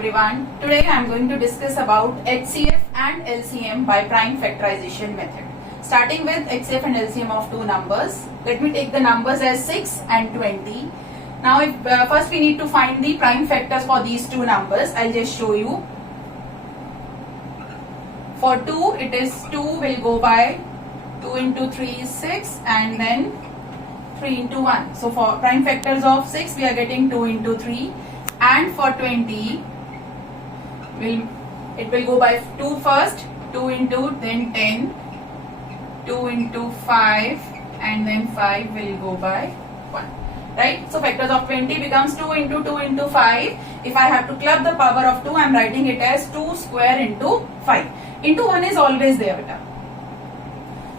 everyone. Today I am going to discuss about HCF and LCM by prime factorization method. Starting with HCF and LCM of two numbers. Let me take the numbers as 6 and 20. Now first we need to find the prime factors for these two numbers. I'll just show you. For 2 it is 2 will go by 2 into 3 is 6 and then 3 into 1. So for prime factors of 6 we are getting 2 into 3. And for 20, it will go by 2 first, 2 into, then 10, 2 into 5, and then 5 will go by 1. Right? So factors of 20 becomes 2 into 2 into 5. If I have to club the power of 2, I am writing it as 2 square into 5. Into 1 is always there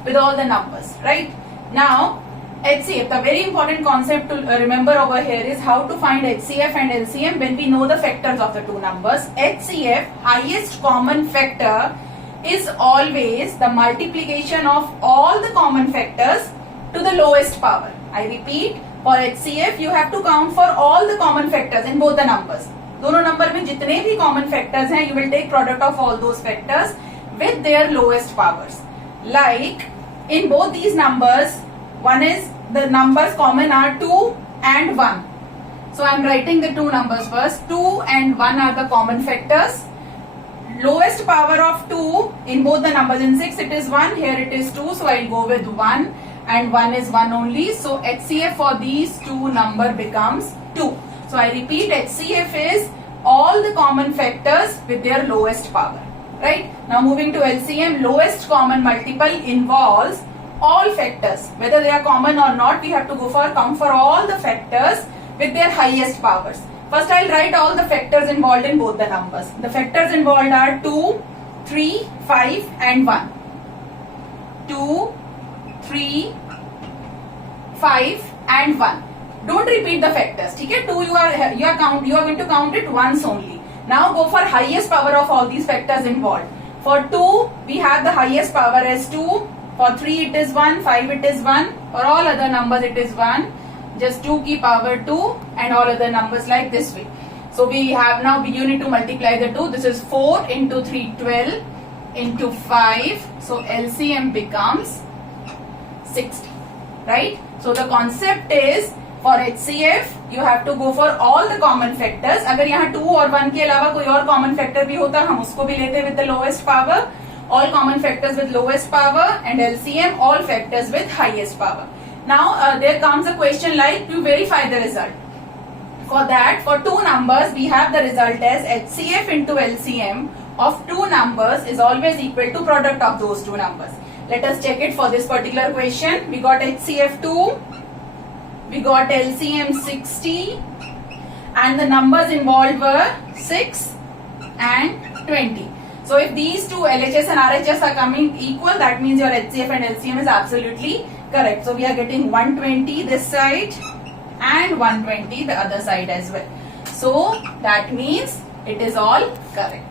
with all the numbers. Right? Now, HCF, the very important concept to remember over here is how to find HCF and LCM when we know the factors of the two numbers. HCF, highest common factor, is always the multiplication of all the common factors to the lowest power. I repeat, for HCF you have to count for all the common factors in both the numbers. दोनों number में जितने भी common factors हैं, you will take product of all those factors with their lowest powers. Like in both these numbers, one is the numbers common are 2 and 1. So I am writing the two numbers first. 2 and 1 are the common factors. Lowest power of 2 in both the numbers. In 6 it is 1, here it is 2. So I will go with 1 and 1 is 1 only. So HCF for these two number becomes 2. So I repeat, HCF is all the common factors with their lowest power. Right? Now moving to LCM, lowest common multiple involves all factors, whether they are common or not. We have to go for count for all the factors with their highest powers. First I'll write all the factors involved in both the numbers. The factors involved are 2, 3, 5 and 1. 2, 3, 5 and 1. Don't repeat the factors. Okay? 2 you are going to count it once only. Now go for highest power of all these factors involved. For 2 we have the highest power as 2. For 3 it is 1, 5 it is 1, for all other numbers it is 1, just 2 की power 2 and all other numbers like this way. So we have now, you need to multiply the 2, this is 4 into 3, 12 into 5, so LCM becomes 60, right? So the concept is, for HCF you have to go for all the common factors. अगर यहाँ 2 और 1 के अलावा कोई और common factor भी होता हम उसको भी लेते with the lowest power. All common factors with lowest power, and LCM all factors with highest power. Now there comes a question like, to verify the result. For that, for two numbers we have the result as HCF into LCM of two numbers is always equal to product of those two numbers. Let us check it for this particular question. We got HCF 2, we got LCM 60, and the numbers involved were 6 and 20. So if these two LHS and RHS are coming equal, that means your HCF and LCM is absolutely correct. So we are getting 120 this side and 120 the other side as well. So that means it is all correct.